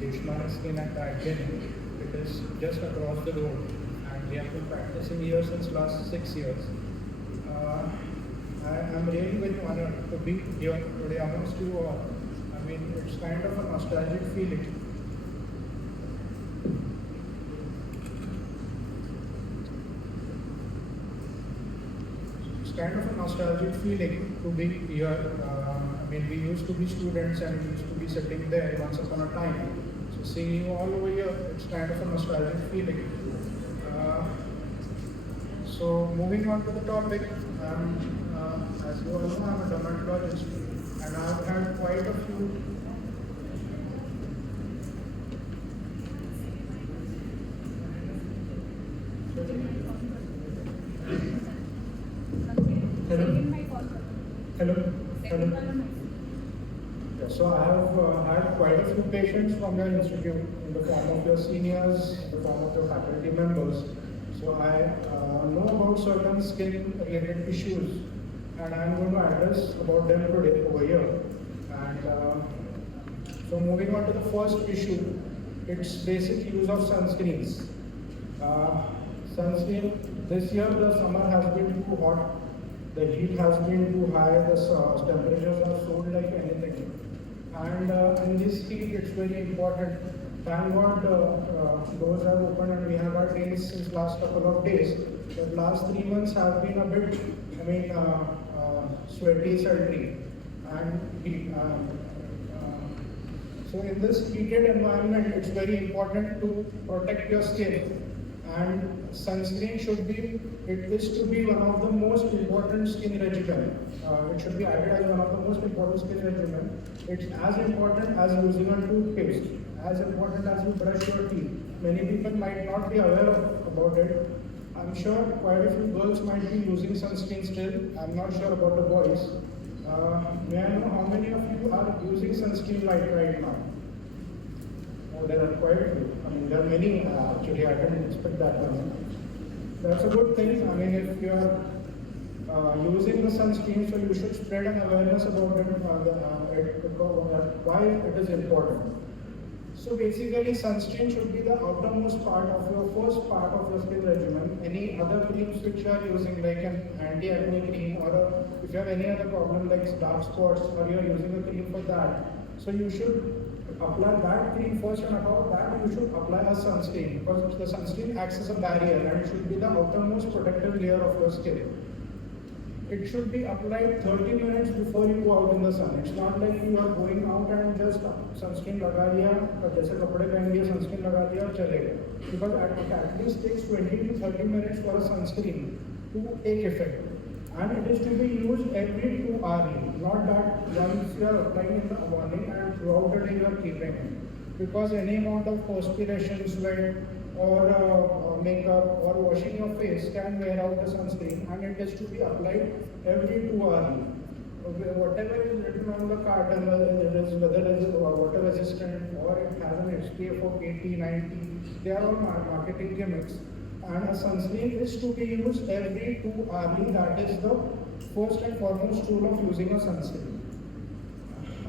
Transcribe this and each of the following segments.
Deshmani Skin at Agden. It is just across the road, and we have been practicing here since last 6 years. Uh, I am really very honored to be here today amongst you all. I mean, it's kind of a nostalgic feeling. It's kind of a nostalgic feeling to be here. I mean, we used to be students and we used to be sitting there once upon a time. So seeing you all over here, it's kind of a nostalgic feeling. Uh, so moving on to the topic, as you all know, I'm a dermatologist and I've had quite a few. Hello. Hello. Yeah, so I have had quite a few patients from your institute in the form of your seniors, in the form of your faculty members. So I know about certain skin related issues and I'm going to address about them today over here. And so moving on to the first issue, it's basic use of sunscreens. Sunscreen, this year the summer has been too hot, the heat has been too high, the temperatures are so like anything. And in this heat, it's very important. Thank God doors have opened and we have our days since last couple of days. But last 3 months have been a bit, sweaty, sultry. And heat, so in this heated environment, it's very important to protect your skin. And sunscreen should be, it is to be one of the most important skin regimen. It should be added as one of the most important skin regimen. It's as important as using a toothpaste, as important as you brush your teeth. Many people might not be aware about it. I'm sure quite a few girls might be using sunscreen still. I'm not sure about the boys. May I know how many of you are using sunscreen right now? Oh, there are quite a few. I mean, there are many actually. I didn't expect that one. That's a good thing. I mean, if you are using the sunscreen, so you should spread an awareness about why it is important. So basically, sunscreen should be the outermost part of your first part of your skin regimen. Any other creams which you are using, like an anti-acne cream, or if you have any other problem like dark spots, or you are using a cream for that, so you should apply that cream first, and above that you should apply a sunscreen, because the sunscreen acts as a barrier and it should be the outermost protective layer of your skin. It should be applied 30 minutes before you go out in the sun. It's not like you are going out and just sunscreen लगा लिया, जैसे कपड़े पहन लिए sunscreen लगा लिया और चले गए. Because it at least takes 20 to 30 minutes for a sunscreen to take effect. And it is to be used every 2 hours, not that once you are applying in the morning and throughout the day you are keeping it. Because any amount of perspiration, sweat, or makeup or washing your face can wear out the sunscreen, and it is to be applied every 2 hours. Okay, whatever is written on the carton, whether it is water resistant or it has an SPF of 80, 90, they are all marketing gimmicks. And a sunscreen is to be used every 2 hours. That is the first and foremost rule of using a sunscreen.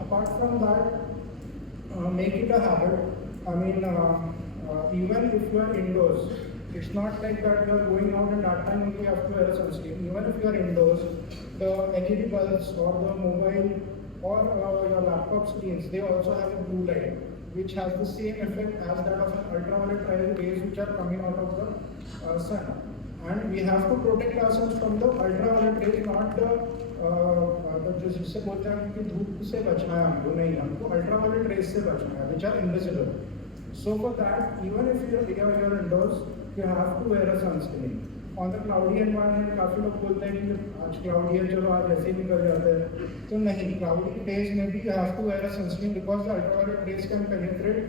Apart from that, make it a habit. I mean, even if you are indoors, it's not like that you are going out and that time only you have to wear a sunscreen. Even if you are indoors, the LED bulbs or the mobile or your laptop screens, they also have a blue light, which has the same effect as that of an ultraviolet rays which are coming out of the sun. And we have to protect ourselves from the ultraviolet rays, not the जिससे बोलते हैं कि धूप से बचना है हमको, नहीं, हमको ultraviolet rays से बचना है, which are invisible. So for that, even if you are indoors, you have to wear a sunscreen. On the cloudy environment, काफी लोग बोलते हैं कि आज cloudy है, चलो आज ऐसे ही निकल जाते हैं. तो नहीं, cloudy days में भी you have to wear a sunscreen because the ultraviolet rays can penetrate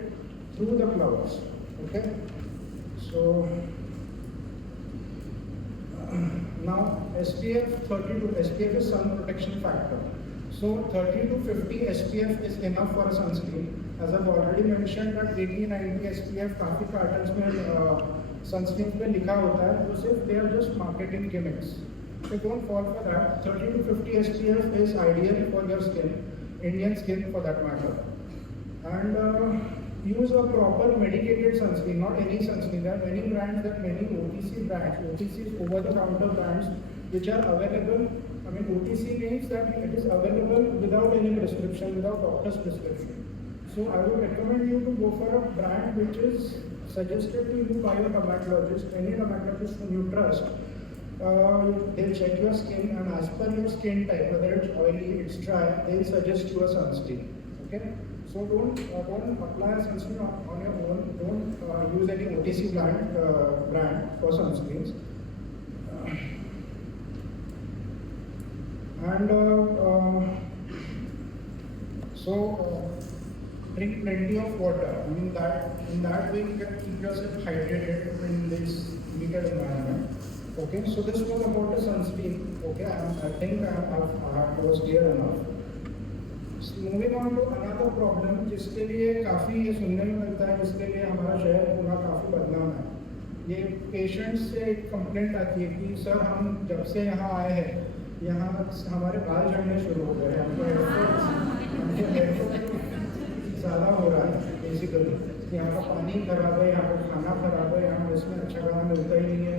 through the clouds. Okay, so now SPF 32. SPF is sun protection factor. So 30 to 50 SPF is enough for a sunscreen. As I've already mentioned that 80-90 SPF काफी cartons में sunscreen पे लिखा होता है, तो सिर्फ they are just marketing gimmicks. So don't fall for that. 30 to 50 SPF is ideal for your skin, Indian skin for that matter. And use a proper medicated sunscreen, not any sunscreen. There are many brands, there are many OTC brands, OTCs, over-the-counter brands, which are available. I mean, OTC means that it is available without any prescription, without doctor's prescription. So I would recommend you to go for a brand which is suggested to you by your dermatologist, any dermatologist whom you trust. They'll check your skin, and as per your skin type, whether it's oily, it's dry, they'll suggest you a sunscreen. Okay? So don't apply a sunscreen on your own. Don't use any OTC brand for sunscreens. Drink plenty of water. I mean in that way you can keep yourself hydrated in this heated environment. Okay, so this was about the sunscreen. Okay, I think I was clear enough. Moving on to another problem जिसके लिए काफ़ी ये सुनने में मिलता है, जिसके लिए हमारा शहर पूरा काफ़ी बदनाम है। ये पेशेंट्स से एक कंप्लेंट आती है कि सर हम जब से यहाँ आए हैं यहाँ हमारे बाल झड़ने शुरू हो गए हैं, ज़्यादा हो रहा है बेसिकली। यहाँ का पानी खराब है, यहाँ का खाना खराब है, यहाँ इसमें अच्छा खाना मिलता ही नहीं है,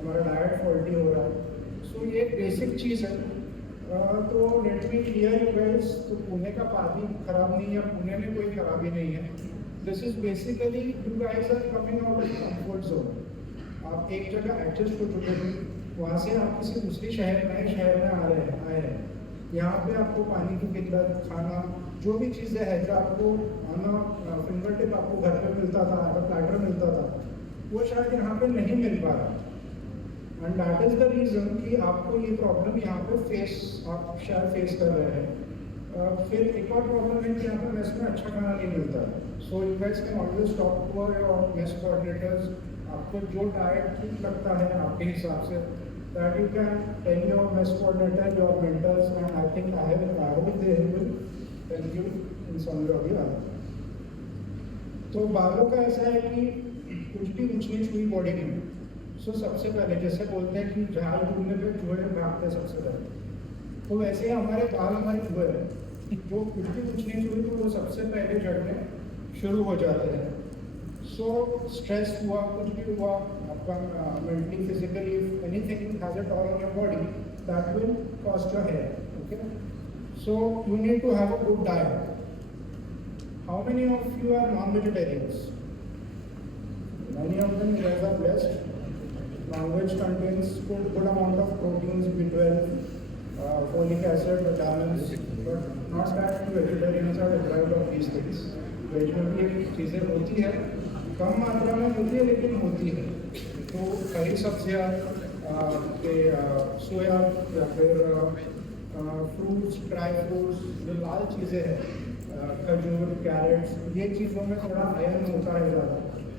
हमारा डाइट फॉल्टी हो रहा है। सो ये एक बेसिक चीज़ है। तो let me clear you guys, तो पुणे का पानी खराब नहीं है, पुणे में कोई खराबी नहीं है। This is basically you guys are coming out of comfort zone. आप एक जगह एडजस्ट हो चुके हैं, वहाँ से आप किसी दूसरे नए शहर में आए हैं। यहाँ पे आपको पानी की किल्लत, खाना, जो भी चीज़ें हैं जो आपको ऑन फिंगर टिप आपको घर पे मिलता था, प्लेटर मिलता था, वो शायद यहाँ पे नहीं मिल पा रहा। And that is the reason कि आपको ये प्रॉब्लम यहाँ पे आप शायद फेस कर रहे हैं। फिर एक और प्रॉब्लम है कि यहाँ पे मेस में अच्छा खाना नहीं मिलता है। So you guys can always talk to your mess coordinators, आपको जो डाइट ठीक लगता है आपके हिसाब से, that you can tell your mess coordinator, your mentors, and I think I hope they will help you in some way or the other. तो बालों का ऐसा है कि कुछ भी ऊंच नीच हुई बॉडी में, सो सबसे पहले जैसे बोलते हैं कि झाड़ ढूंढने पे चूहे भागते सबसे पहले, तो वैसे ही हमारे बाल हमारे चूहे हैं, जो कुछ भी ऊंच नीच हुई तो वो सबसे पहले झड़ने शुरू हो जाते हैं। सो स्ट्रेस हुआ, कुछ भी हुआ आपका mentally, physically, anything has a toll on your body, that will cost your hair. Okay, so you need to have a good diet. How many of you are non vegetarians? Many of them, you guys are blessed. Non-veg contains good amount of proteins, B12, folic acid, vitamins, but not that vegetarians are deprived of these things. Veg में भी ये चीज़ें होती है, कम मात्रा में होती है लेकिन होती है। तो हरी सब्जियाँ, सोया या फिर फ्रूट्स, ड्राई फ्रूट्स, जो लाल चीज़ें हैं, खजूर, कैरेट्स, ये चीज़ों में थोड़ा आयरन होता है ज़्यादा,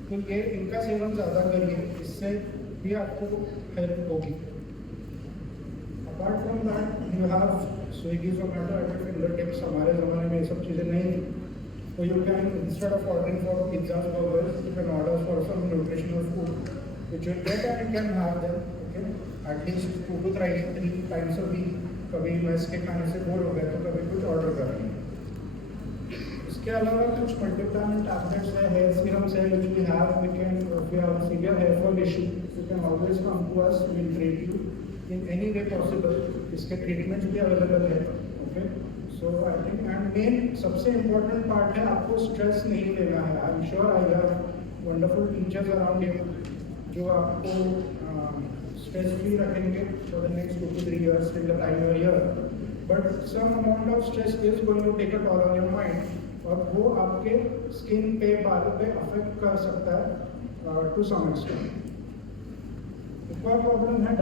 तो ये इनका सेवन ज़्यादा करिए, इससे भी आपको हेल्प होगी। Apart from that you have Swiggy, Zomato at your finger tips. हमारे ज़माने में ये सब चीज़ें नहीं थी, तो you can instead of ordering for pizza, burgers, you can order for some nutritional food which will get and you can have them. Okay, at least 2 to 3 times a week। कभी मैस के खाने से बोर हो गए तो कभी कुछ ऑर्डर कर लेंगे। इसके अलावा कुछ मल्टीविटामिन टैबलेट्स है, हेयर सीरम्स है, which we have, we can, if you have severe hair fall issue, you can always come to us, we will treat you in any way possible। इसके ट्रीटमेंट्स भी अवेलेबल है। ओके, सो आई थिंक एंड मेन सबसे important part है आपको स्ट्रेस नहीं लेना है। I am sure I have wonderful teachers around you जो आपको स्ट्रेस फ्री रखेंगे for the next 2 to 3 years till the time you are here, but some amount of stress is going to take a toll on your mind, और वो आपके स्किन पे, बालों पे अफेक्ट कर सकता है टू सम एक्सटेंट। एक और प्रॉब्लम है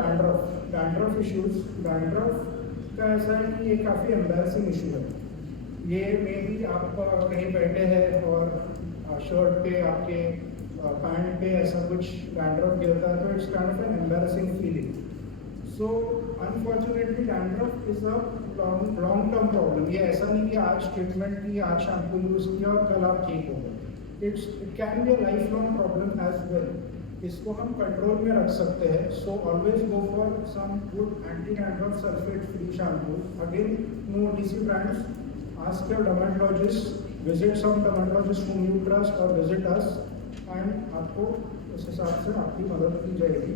डैंड्रफ इश्यूज। डैंड्रफ का ऐसा है कि ये काफ़ी एम्बैरसिंग इशू है। ये मे बी आप कहीं बैठे हैं और शर्ट पे, आपके पैंट पे ऐसा कुछ डैंड्रफ गिरता है, तो it's kind of an embarrassing feeling. So unfortunately dandruff is a long term problem. ये ऐसा नहीं कि आज ट्रीटमेंट की, आज शैम्पू यूज़ किया और कल आप ठीक हो गए। It can be a life long problem as well. इसको हम कंट्रोल में रख सकते हैं। So always go for some good anti dandruff sulphate free shampoo. Again no OTC brands, ask your dermatologist visit some dermatologist whom you trust or visit us and आपको उस हिसाब से आपकी मदद की जाएगी।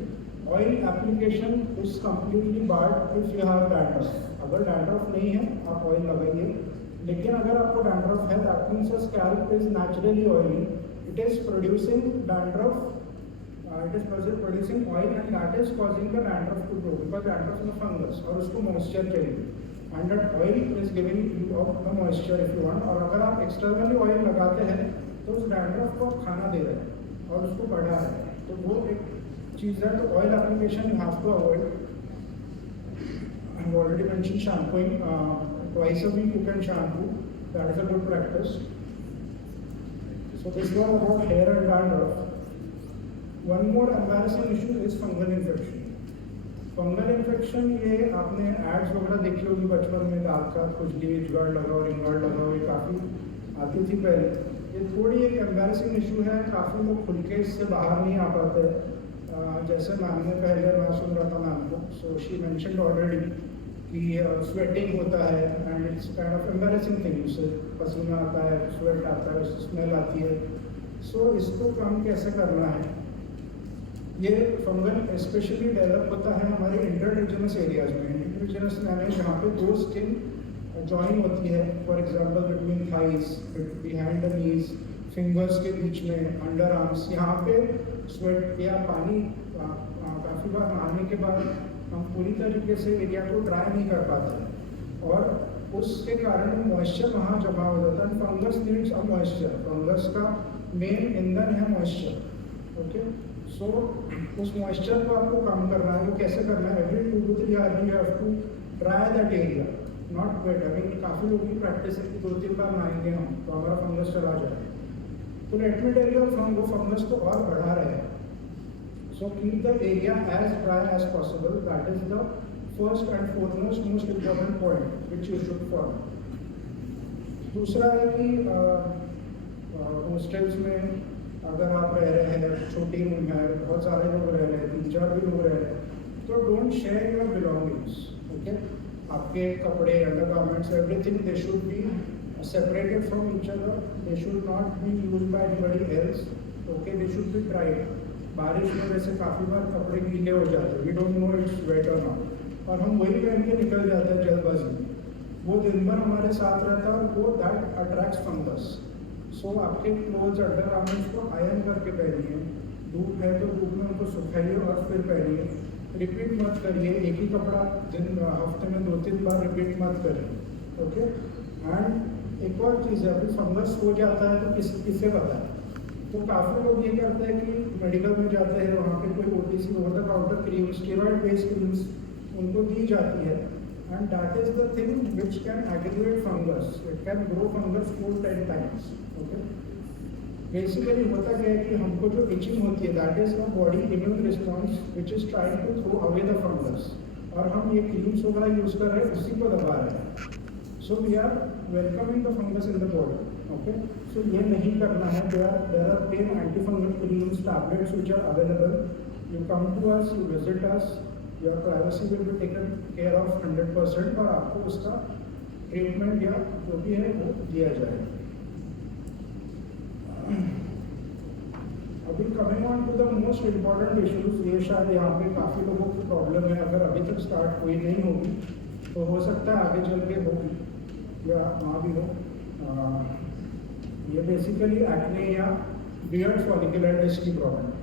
Oil application is completely barred if you have dandruff. अगर dandruff नहीं है आप ऑयल लगाइए, लेकिन अगर आपको डैंड्रफ है that means your scalp is naturally oily, it is producing dandruff, it is producing oil and that is causing the dandruff to grow because dandruff is a fungus और उसको moisture चाहिए and that oil is giving you of the moisture if you want। और अगर आप externally oil लगाते हैं तो उस dandruff को आप खाना दे रहे हैं और उसको बढ़ा रहे हैं, तो वो एक चीज़ है। तो oil application you have to avoid। I have already mentioned shampooing, twice a week you can shampoo, that is a good practice। So this was about hair and dandruff। One more embarrassing issue is fungal infection। Fungal infection ये आपने एड्स वगैरह देखी होगी बचपन में, दांत का खुजली, जुगाड़ लगाओ, रिंगार्ड लगाओ, ये काफ़ी आती थी पहले। ये थोड़ी एक एम्बैरेसिंग इशू है, काफ़ी लोग खुल के इससे बाहर नहीं आ पाते। जैसे मैम ने पहले मैं सुन रहा था मैम को, सो शी मेंशन्ड ऑलरेडी कि स्वेटिंग होता है and it's kind of embarrassing thing, उससे पसीना आता है, स्वेट आता है, उससे स्मेल आती है। सो इसको काम कैसे करना है, ये फंगल स्पेशली डेवलप होता है हमारे इंटरडिजिनस एरियाज में। इंटरडिजिनस यानी जहाँ पे दो स्किन जॉइन होती है, for example between thighs, behind the knees, fingers के बीच में, अंडर आर्म्स, यहाँ पे स्वेट या पानी काफ़ी बार नहाने के बाद हम पूरी तरीके से एरिया को ड्राई नहीं कर पाते और उसके कारण मॉइस्चर वहाँ जमा हो जाता है। Fungus needs a moisture, fungus का मेन ईंधन है मॉइस्चर। ओके, सो उस मॉइस्चर को आपको कम करना है। वो कैसे करना है, every 2 to 3 hour you have to dry that area, not wet. अभी काफ़ी लोगों की प्रैक्टिस है कि 2-3 बार नहाएंगे हम तो हमारा फंगस चला जाए, तो लेटमेट एरिया वो फंगस को और बढ़ा रहे हैं। So keep the area as dry as possible, that is the first and foremost most important point which you should follow. दूसरा है कि हॉस्टल्स में अगर आप रह रहे हैं, छोटी रूम है, बहुत सारे लोग रह रहे हैं, 3-4 भी लोग रह रहे हैं, तो don't share your belongings. Okay, आपके कपड़े, undergarments, everything they should be separated from each other, they should not be used by anybody else. Okay, they should be dried. बारिश में वैसे काफ़ी बार कपड़े गीले हो जाते हैं, we don't know it's wet और नॉट, और हम वही पहन के निकल जाते हैं जल्दबाजी में। वो दिन भर हमारे साथ रहता है और वो दैट अट्रैक्ट्स फंगस। सो आपके क्लोथ्स, अंडर गारमेंट्स को आयरन करके पहनिए, धूप है तो धूप में उनको सुखाइए और फिर पहनिए। रिपीट मत करिए, एक ही कपड़ा हफ्ते में 2-3 बार रिपीट मत करिए। ओके, एंड एक और चीज़ है, अभी फंगस हो जाता है तो किससे पता है, तो काफ़ी लोग ये करते हैं कि मेडिकल में जाते हैं, वहाँ पे कोई OTC over the counter cream, steroid based creams उनको दी जाती है, and that is the thing which can aggravate fungus, it can grow fungus 4-10 times। okay, basically होता क्या है कि हमको जो itching होती है that is a body immune response which is trying to throw away the fungus, और हम ये क्रीम्स वगैरह यूज़ कर रहे हैं, उसी को दबा रहे हैं। so we are welcoming the fungus in the body। okay, so ये नहीं करना है। there are plain antifungal creams, tablets which are available, you come to us, you visit us, your privacy will be taken care of 100% और आपको उसका ट्रीटमेंट या जो भी है वो दिया जाएगा। अभी coming on to the most important issues, ये शायद यहाँ पे काफ़ी लोगों की प्रॉब्लम है, अगर अभी तक स्टार्ट हुई नहीं होगी तो हो सकता है आगे चल के होगी या ना भी हो। ये बेसिकली एक्ने या बियर्ड फॉलिकुलर डिस्क की प्रॉब्लम।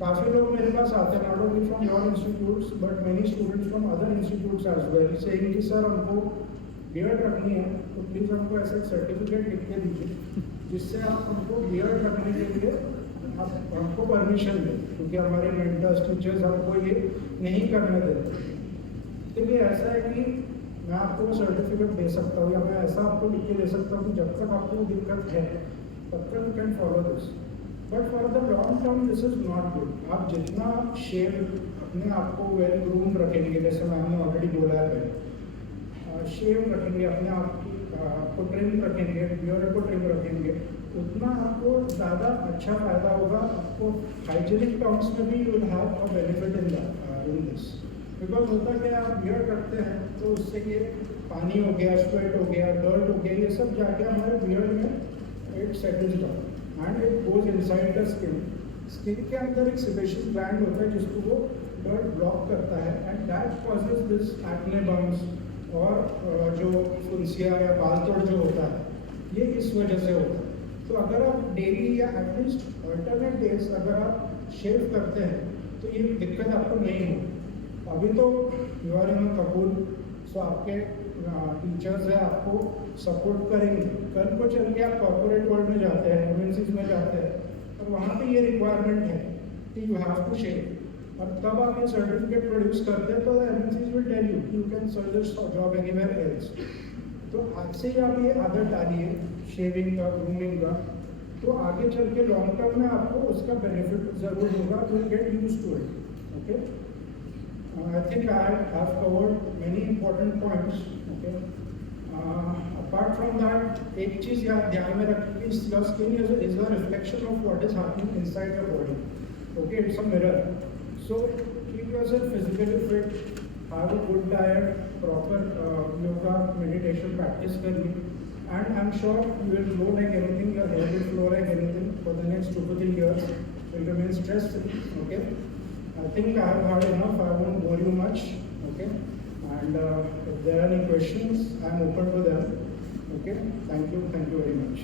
काफ़ी लोग मेरे पास आते हैं, not only from your institutes but many students from other institutes as well, saying कि सर हमको बियर्ड रखनी है तो प्लीज़ हमको ऐसा एक सर्टिफिकेट लिख के दीजिए जिससे आप हमको बियर्ड रखने के लिए आप हमको परमिशन दें, क्योंकि हमारे मेंटर्स, टीचर्स हमको ये नहीं करने देते। तो ये ऐसा है कि मैं आपको वो सर्टिफिकेट दे सकता हूँ या मैं ऐसा आपको लिख के दे सकता हूँ कि जब तक आपको दिक्कत है तब तक you can follow this, but for the long term this is not good. आप जितना शेप अपने आप को वेल ग्रूम रखेंगे, जैसे मैंने ऑलरेडी बोला है, शेप रखेंगे अपने आप को, ट्रिम रखेंगे, बियर्ड को ट्रिम रखेंगे, उतना आपको ज़्यादा अच्छा फ़ायदा होगा। आपको हाइजीनिक टर्म्स में भी you will have a benefit in this, because होता क्या, आप बियर्ड रखते हैं तो उससे ये पानी हो गया, स्वेट हो गया, डर्ट हो गया, ये सब जाके हमारे बियर्ड में it settles down and it goes inside the skin. Skin के अंदर एक सेबेशियस ग्लैंड होता है जिसको वो डर्ट ब्लॉक करता है and that causes this acne bumps और जो फुंसिया या बाल तोड़ जो होता है, ये इस वजह से होता है। तो अगर आप डेली या एटलीस्ट अल्टरनेट डेज अगर आप शेव करते हैं तो ये दिक्कत आपको नहीं हो। अभी तो यू आर इन कपूर, सो आपके टीचर्स हैं, आपको सपोर्ट करेंगे। कल को चल के आप कॉर्पोरेट वर्ल्ड में जाते हैं, एमएनसीज में जाते हैं, और वहाँ पे ये रिक्वायरमेंट है कि यू हैव टू शेव, और तब आप ये सर्टिफिकेट प्रोड्यूस करते हैं तो MNCs will tell you can search this job anywhere else. तो आज से ही आप ये आदत डालिए शेविंग का, ग्रूमिंग का, तो आगे चल के लॉन्ग टर्म में आपको उसका बेनिफिट ज़रूर होगा, you will get used to it. Okay, I think I have covered many important points. Okay. Apart from that, एक चीज़ याद ध्यान में रखिए कि your skin is a reflection of what is happening inside your body. Okay, it's a mirror. So keep yourself physically fit, have a good diet, proper yoga, meditation practice करिए, and I'm sure you will glow like anything. Your hair will flow like anything for the next 2 to 3 years. Will remain stress free. Okay. I think I have had enough. I won't bore you much. Okay, and if there are any questions, I am open to them. Okay, thank you very much.